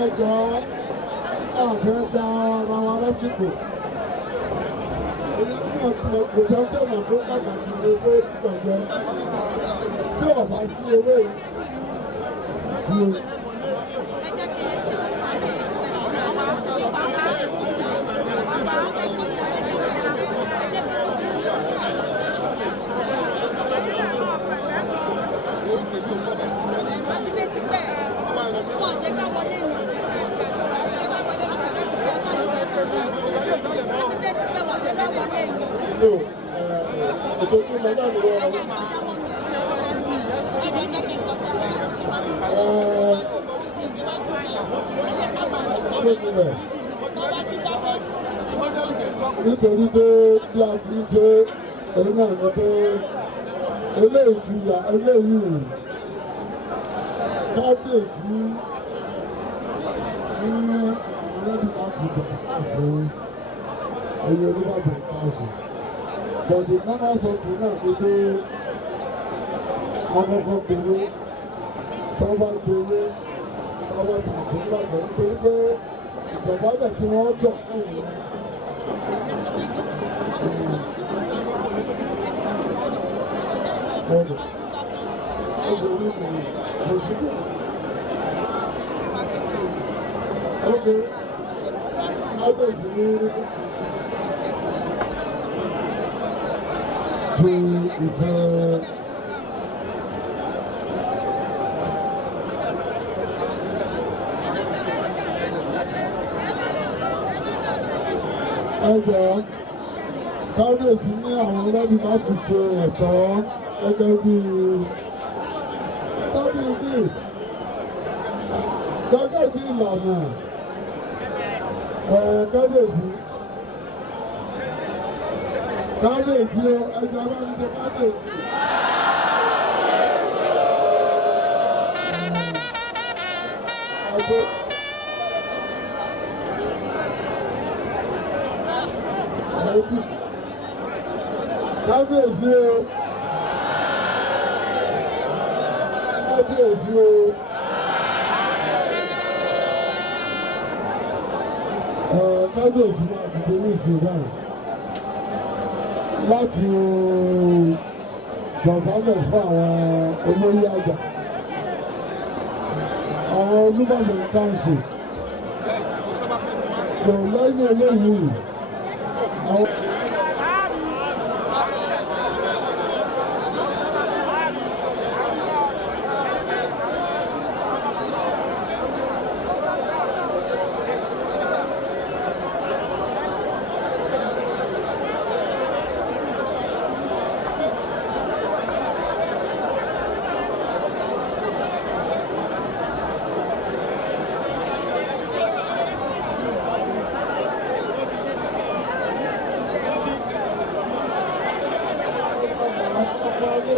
ẹjọ́ àfẹ́ gba ara wa lásìkò kò jẹ́ tí ọ̀nà tó pàtàkì ní ewé ìgbọ̀ngẹ́ bí ọ̀bá sí ewé sí o. Ètò tí mo náà nìyẹn nítorí pé bí a ti ṣe èyí náà ni pé eléyìí ti yà eléyìí kábíyèsí ní ìrẹ́dì láti bẹ̀rẹ̀ fún ẹ̀yẹ onígbàgbọ́ káàfù. Bọ̀dé náà sọ̀tún náà ni pé akọ́kọ́ gbèrè tọ́ba gbèrè tọ́ba tó kò gbàgbọ́ nítorí pé ìjọba bẹ̀ tí wọ́n dọ̀ ẹ̀yìn. Bọ̀dé ó ṣe rí mi kò sí bẹ́ẹ̀. Ókè kábíyèsí ní ti ìfẹ́ ẹjọ́ kábíyèsí ní àwọn lẹ́bi láti ṣe ẹ̀tọ́ gẹ́gẹ́ bí kábíyèsí gẹ́gẹ́ bí ìlànà kábíyèsí kábíyèsí o ẹjọ́ bá ń ṣe kábíyèsí. Kábíyèsí o kábíyèsí o kábíyèsí máa dìde ní ìsìn báyìí láti dọ̀bálẹ̀ fún àwọn olóyè àgbà àwọn Olúbàdàn council kò lẹ́yìn eléyìí àwọn.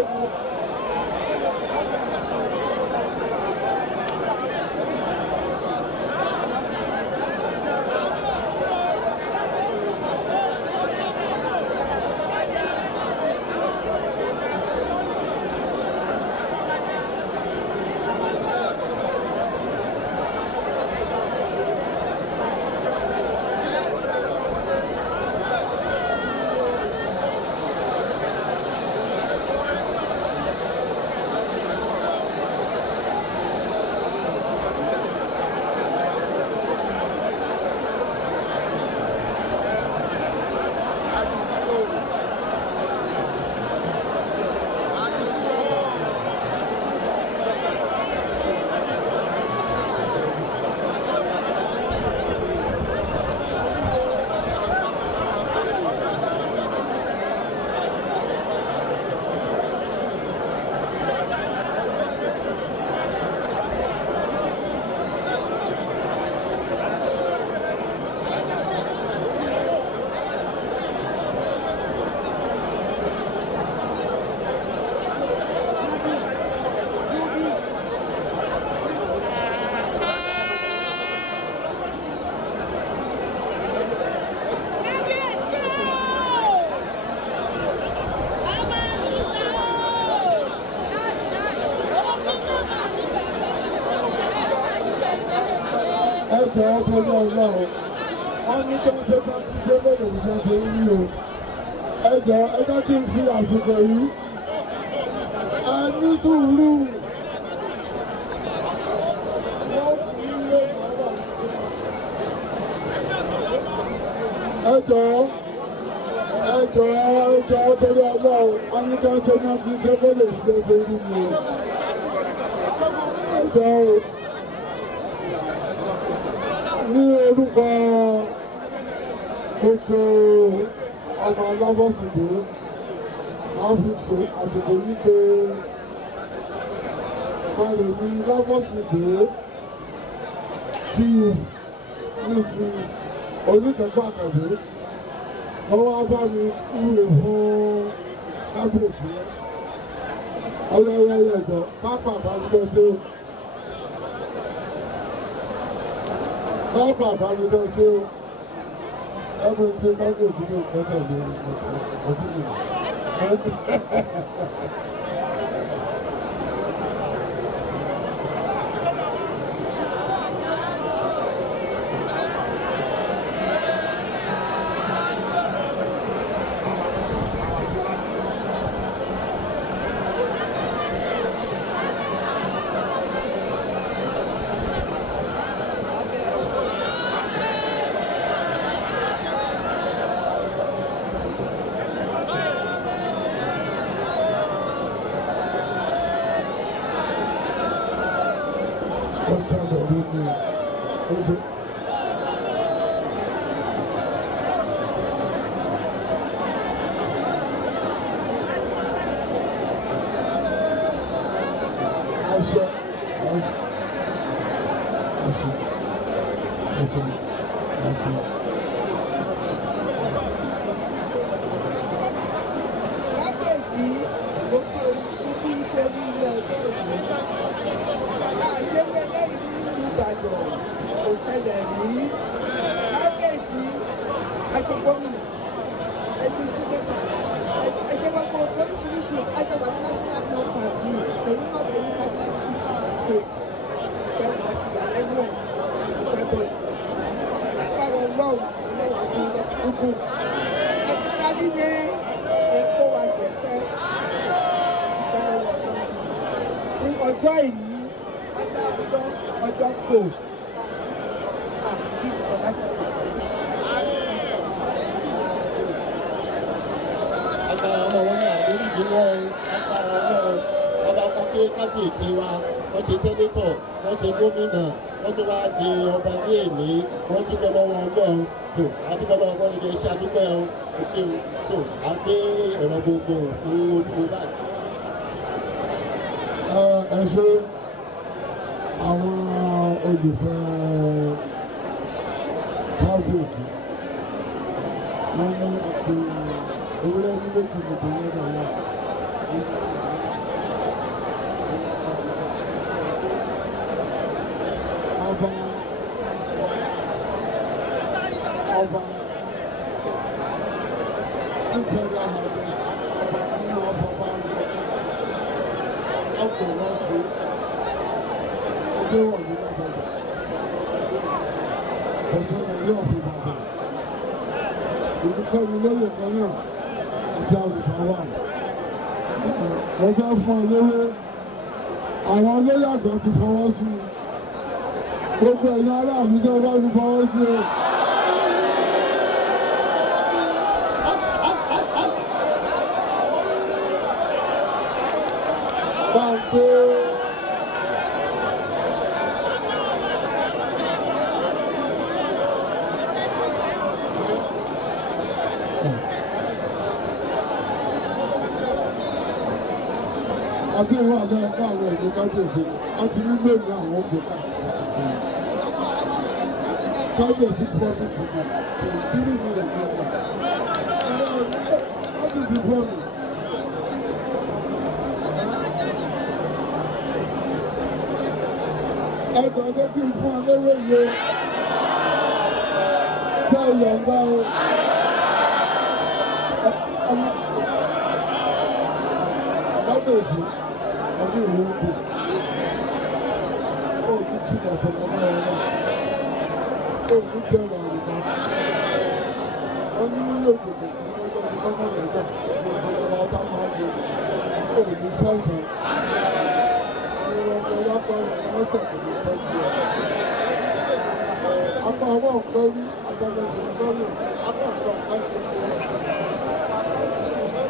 balógun. Ẹ̀jọ̀ ọjọ́ náà wọ́n ní kí wọ́n ṣe bá ti jẹ́ bẹ́ẹ̀ ní wọ́n ṣe ń rí o. Ẹ̀jọ̀ ẹjọ́ kí n fi àsìkò yìí. Ẹ ní sùúrù. Ẹ̀jọ̀ torí ọlọ́run wọ́n ní kí wọ́n ṣe bá ti jẹ́ bẹ́ẹ̀ ní wọ́n ṣe ń rí o. Ẹ̀jọ̀ o. Ní orúkọ gbogbo ọmọ Alábọ́sìdé máa fi so àsìkò yìí pé Fáyẹmí Lábọ́sìdé Chief Mrs. Oníkẹ̀kọ́ Àkàndé wọ́n wá bá mi wúre fún kábíyèsí ọlọ́yẹyẹ ẹ̀jọ̀ pápá àbájútó tí ó. Bàbá àbámidá ṣé ẹgbẹ́ tí kábíyèsí ní ìpẹ́sẹ̀ ní ọtún nìyí. Ọjọ́ ìní, ọjọ́ kò. Agbára ọmọ wọn ní àdórí ìdíwọ́ agbára ọlọ́run ọba kan pé kábíyèsí wa wọ́n ṣe sẹ́nétọ̀ wọ́n ṣe gómìnà wọ́n tún wá di ọba ní èmi wọ́n dúpẹ́ lọ́wọ́ ọlọ́run tó adúpẹ́ lọ́wọ́ ọlọ́run jẹ́ iṣẹ́ adúpẹ́ o ṣe tó à ń gbé ẹ̀rọ gbogbo fún olúwo báyìí. Ẹ ṣe àwọn olùfẹ́ kábíyèsí wọ́n ní àpò ewúrẹ́ ní méjì nìkan lọ́dọ̀ wọn. ọ̀pọ̀ wọn ṣe ẹgbẹ́ wọ̀ ní Ìbàdàn ọ̀sẹ̀ nàìjíríà fi Ìbàdàn ìdúkọ́ni lóye kan náà àti àwùjọ wà. Mo fẹ́ fún ọ lówó àwọn olóyè àgbà ti fọwọ́ sí i gbogbo ẹ̀yin ará àbújá bá ti fọwọ́ sí i. Bá ń gbé àbí ìwà àbẹ̀rẹ̀ fún àwọn ìlú kábíyèsí àti nígbè ní àwọn ògbó kábíyèsí promise to me he is giving me a number what is the promise. Ẹ̀jọ̀ ṣé kí n fún ọ lówó iye ṣé ìyọ̀ǹda o. Kábíyèsí ọdún ìlú ń bù ó ní sílẹ̀ àtẹnumọ́ ẹ̀ náà ó ní jẹ́rọ àrùbá wọ́n ní òkèkè tí wọ́n jẹ́ ní kọ́kọ́ ṣẹ̀dá tí ìjọba ọ̀tá máa ń lò ó ní sáìsàn ìrọ̀lẹ́ lápá lọ́sẹ̀ kò ní tọ́ sí ẹ̀. Apá àwọn ọ̀pẹ́ rí àtàlẹ́sẹ̀ lọ́nà apá àtọ̀ káàkiri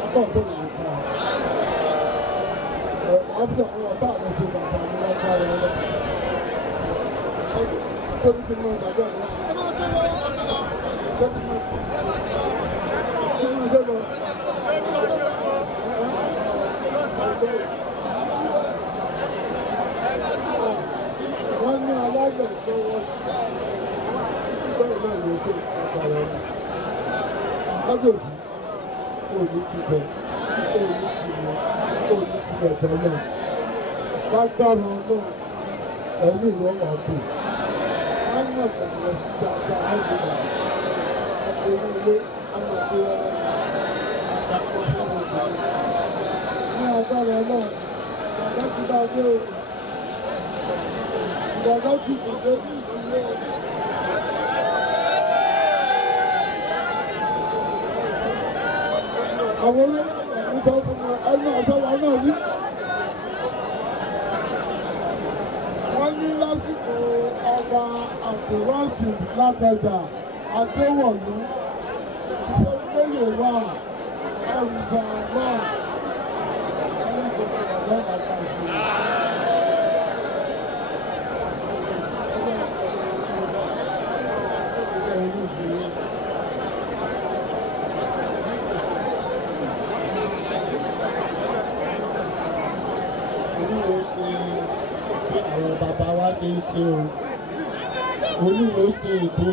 apá àtọ̀ nìyẹn ká. Àfi àwọn ọ̀tá àwọn ti bàbá mi lágbára ẹ̀ lọ́wọ́. Sọ́ni kí n máa ṣàgbé àwọn wọ́n ní alálẹ̀ lọ́wọ́ sí bẹ́ẹ̀ náà ló ṣe àgbàrá ẹ̀. Kábíyèsí kò ní síbẹ̀ kò ní síbẹ̀ kò ní síbẹ̀ tẹ́lẹ̀. Lágbára náà ẹ̀mí ìwọ wà bò. Wọ́n yàn bẹ̀rẹ̀ sí dáadáa ẹ̀dùnà àpòrí ilé àmọ̀dé ọ̀rọ̀ àpapọ̀ fún ọ̀dọ́. Ní agbára náà ìgbàgbọ́ ti bá dé o. Ìgbàgbọ́ ti kù dé ní ìsinmi o. Àwọn olóyè sọ fún mi ẹnu àṣàwọ̀ náà rí. Wọ́n ní lásìkò ọba àbúrọ́sì lágbàdà Adéwọ̀lú ìfowópamọ́ wà ẹ̀rùsà wà ní gbogbo ọ̀dọ́ àgbà sí i. Olúwo ṣe bí àwọn bàbá wa ṣe ń ṣe o. Olúwo ṣe ètò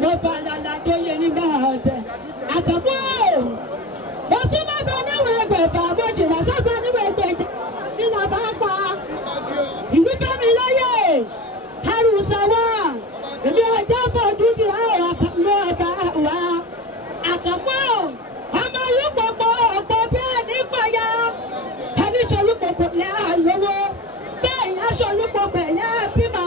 mo balala tó yẹ ní máa tẹ àkàbọ̀ mo súnmọ́ bẹ níwọ̀n ẹgbẹ̀fà mo jìnnà sọ́gbà níwọ̀n ẹgbẹ̀jẹ̀ nílà bá pa ìlú fẹ́mi lóye ẹrùsà wà èmi ọjọ́ fojú di àwọn àkàmọ́ ọba wa àkàbọ̀ ọmọ olùpọ̀pọ̀ ọ̀pọ̀ bẹ́ẹ̀ nípàyà ẹni sọlùpọ̀pọ̀ yẹ àlówó bẹ́ẹ̀ yẹn sọlùpọ̀pọ̀ yẹ bímọ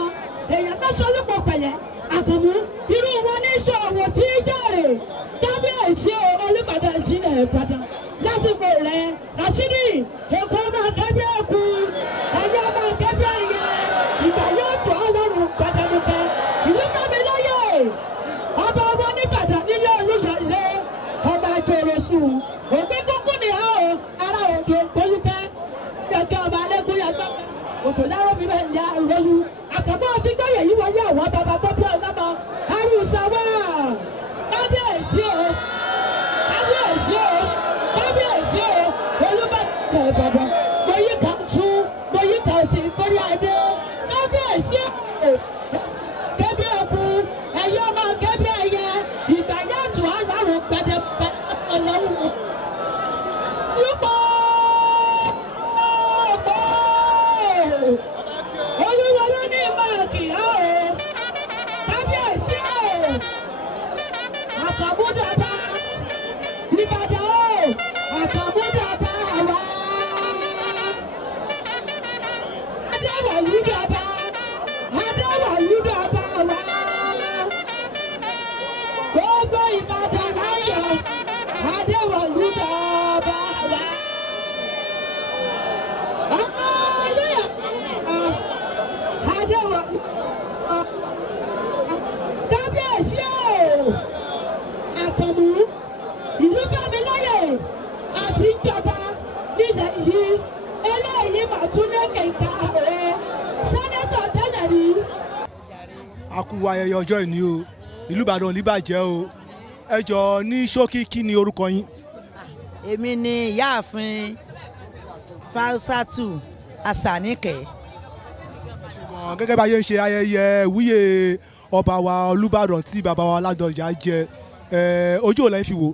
èèyàn bá sọlùpọ̀pọ̀ yẹ àkàmú irú wọn ní sọ̀wọ́ tí í jàre kábíyèsí Olúbàdàn ìtìlẹ̀ Ìbàdàn lásìkò rẹ̀ Rashidi Èkó máa kẹ́bí ẹ̀kú ẹ̀yà máa kẹ́bí ẹ̀yẹ ìgbà yóò tó Ọlọ́run gbàdánùkẹ́ ìlú Kámilóyè ọba ọmọ nìbàdàn nílé Olúyọ̀lé ọba àjòròsù ògbé kúkú ni a ò ara òde gbólúkẹ́ gbẹ̀gẹ́ ọba alẹ́kùn yàgbọ́n òtò lárọ́ mi bẹ́ẹ̀ ya ìrọ́lú àkàbọ̀ ti gbọ́yẹ̀ yìí wọ́n yá àwọn bàbá tó bí ọlọ́mọ àrùsà wà kábíyèsí o kábíyèsí o kábíyèsí o Olúbàdàn Ìbàdàn mo yí ká tún mo yí ká sí ìfọ́rí adé kábíyèsí o kẹ́bí ẹ̀kú ẹ̀yọ́ ọmọ kẹ́bí ẹ̀yẹ ìgbà yàtọ̀ Ọlọ́run gbẹdẹ̀pẹ̀ Ọlọ́run yípo Olúwọlé ní ìmọ̀ kìá o kábíyèsí. a kú ayẹyẹ ọjọ́ ìní o ìlú Ìbàdàn ò ní bàjẹ́ o ẹ jọ̀ọ́ ní ṣókí kí ni orúkọ yín. èmi ni ìyáàfin Fausatu Asanike. gẹ́gẹ́ bá a ṣe ń ṣe ayẹyẹ ìwúyè ọba wa Olúbàdàn tí bàbá wa Ládọjà jẹ ojú ò lẹ́yìn fi wò.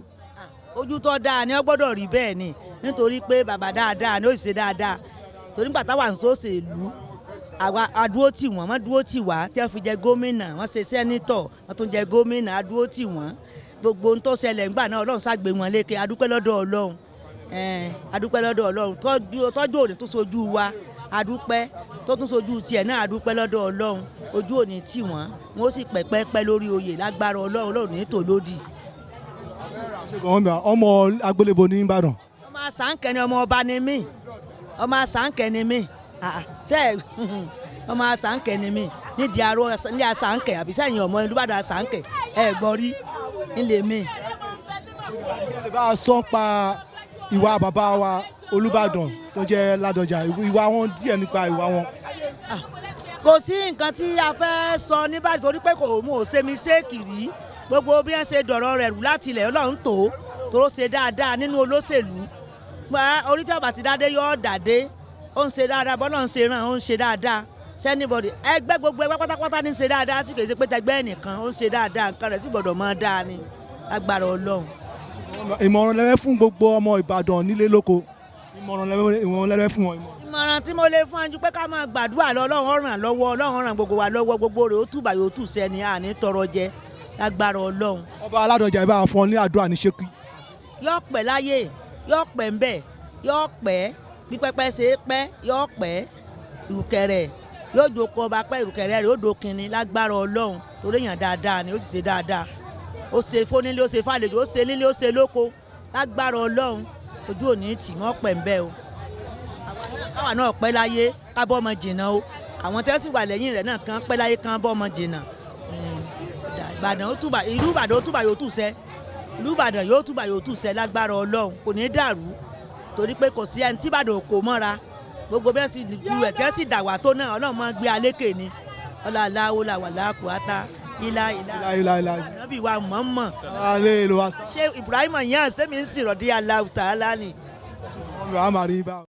ojú tó dáa ni ó gbọ́dọ̀ rí bẹ́ẹ̀ ni nítorí pé bàbá dáadáa ni ó sì ṣe dáadáa torí nígbà táwa ń sòṣèlú àwa adúró tì wọ́n wọ́n dúró tì wá tí wọ́n fi jẹ gómìnà wọ́n ṣe sẹ́nítọ̀ wọ́n tún jẹ gómìnà adúró tì wọ́n gbogbo ohun tó ṣẹlẹ̀ ńgbà náà Ọlọ́run ṣàgbé wọn lékè adúpẹ́ lọ́dọ̀ Ọlọ́run adúpẹ́ lọ́dọ̀ Ọlọ́run tọ́jú òní tó sojú wa adúpẹ́ tó tún sojú tiẹ̀ náà adúpẹ́ lọ́dọ̀ Ọlọ́run ojú òní tì wọ́n wọ́n sì pẹ́pẹ́pẹ́ lórí oyè lágbára Ọlọ́run ní tòlódì. ọmọ agbolebo ní Ìbàdàn. ọmọ àsáǹkẹ́ ni ọmọ ọba ni mí ọmọ àsáǹkẹ́ ni mí ọmọ àsáǹkẹ́ ni mí nídìí aró ní àsáǹkẹ́ àbí sẹ́yìn ọmọ Olúbàdàn àsáǹkẹ́ gbọ́ rí nílé mi. ẹ bá a sọ pa ìwà bàbá wa Olúbàdàn tó jẹ́ Ládọjà ìwà wọn díẹ̀ nípa ìwà wọn. kò sí nǹkan tí a fẹ́ sọ níbàdàn torí pé kò mú ò ṣe mistake rí gbogbo bí wọ́n ṣe dọ̀rọ̀ rẹ̀ rú láti ilẹ̀ Ọlọ́run tó ṣe dáadáa nínú olóṣèlú orí tí ọba ti dáadé yọ ọ́ dàdé ó ń ṣe dáadáa bọ́lá ń ṣe ràn ó ń ṣe dáadáa sẹ́nibọ̀dì ẹgbẹ́ gbogbo ẹgbẹ́ pátápátá ní ń ṣe dáadáa sì kìí ṣe pé tẹgbẹ́ nìkan ó ń ṣe dáadáa nǹkan rẹ̀ sì gbọ́dọ̀ máa dáa ni agbára Ọlọ́run. ìmọ̀ràn lẹ́wẹ́ fún gbogbo ọmọ Ìbàdàn nílé lóko ìmọ̀ràn lẹ́wẹ́ fún wọn. ìmọ̀ràn tí mo lè fún ẹjú pé ká máa gbàdúrà lọ Ọlọ́run ràn lọ́wọ́ Ọlọ́run ràn gbogbo wa lọ́wọ́ gbogbo rẹ̀ ó túbà yóò tù sẹ́ni àní tọrọ jẹ lágbára Ọlọ́run. ọba Ládọjà ìbá fún ọ ní àdúrà ní ṣókí. yóò pẹ́ láyé yóò pẹ́ ń bẹ̀ yóò pẹ́ bí pẹ́pẹ́ ṣe é pẹ́ yóò pẹ́ ìrùkẹ̀rẹ̀ yóò dóko ọba pẹ́ ìrùkẹ̀rẹ̀ rẹ̀ yóò dókinni lágbára Ọlọ́run torí èèyàn dáadáa ni ó sì ṣe dáadáa ó ṣe fónílé ó ṣe fàlejò ó ṣe nílé ó ṣe lóko lágbára Ọlọ́run ojú òní tì wọ́n pẹ̀ ń bẹ́ o àwa náà pẹ́ láyé ká bọ́ ọmọ jìnnà o àwọn tẹ́ sì wà lẹ́yìn rẹ̀ náà kàn pẹ́ láyé kàn bọ́ ọmọ jìnnà Ìbàdàn ìlú Ìbàdàn ó túbà yóò tù sẹ́ ìlú Ìbàdàn yóò túbà yóò tù sẹ́ lágbára Ọlọ́run kò ní dàrú torí pé kò sí ẹni tí Ìbàdàn kò mọ́ra gbogbo bẹ́ẹ̀ sì lu ẹ̀tẹ́ sì dàwà tó náà Ọlọ́run máa gbé alékè ni ọlọ́láwo làwàlá kùátá ilá ànábì wa mọ̀ọ́mọ̀ ṣé Ibrahim Niasse tẹ́mi ń sìn rọ̀dí aláwùtà á lánìí.